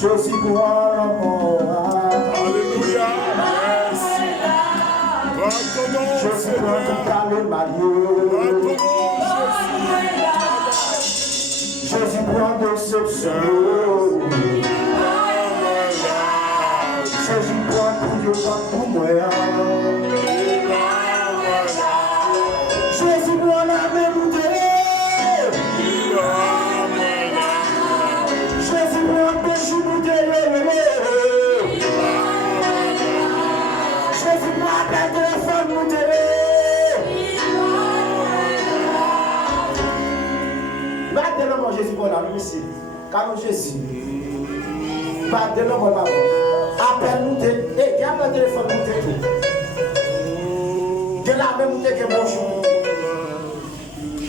Jésus prend l'amour. Alléluia. Merci. Gloire ton nom, Jésus prend Seigneur. tout le Gloire marié. ton nom, Jésus prend déception. Jésus prend tout le temps pour moi. Jésus prend la même bouteille. Jésus prend péché bouteille. Jésus prend la téléphone bouteille. Va de l'homme Jésus prend la ici. Car Jésus. Va de l'homme là-bas. Appelle-nous. Et garde le téléphone bouteille. De la même bouteille que bonjour.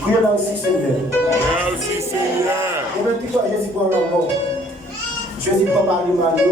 Priez là aussi, Seigneur. Merci, Seigneur. Et même Jésus prend l'amour. Jésus prend Marie Mario.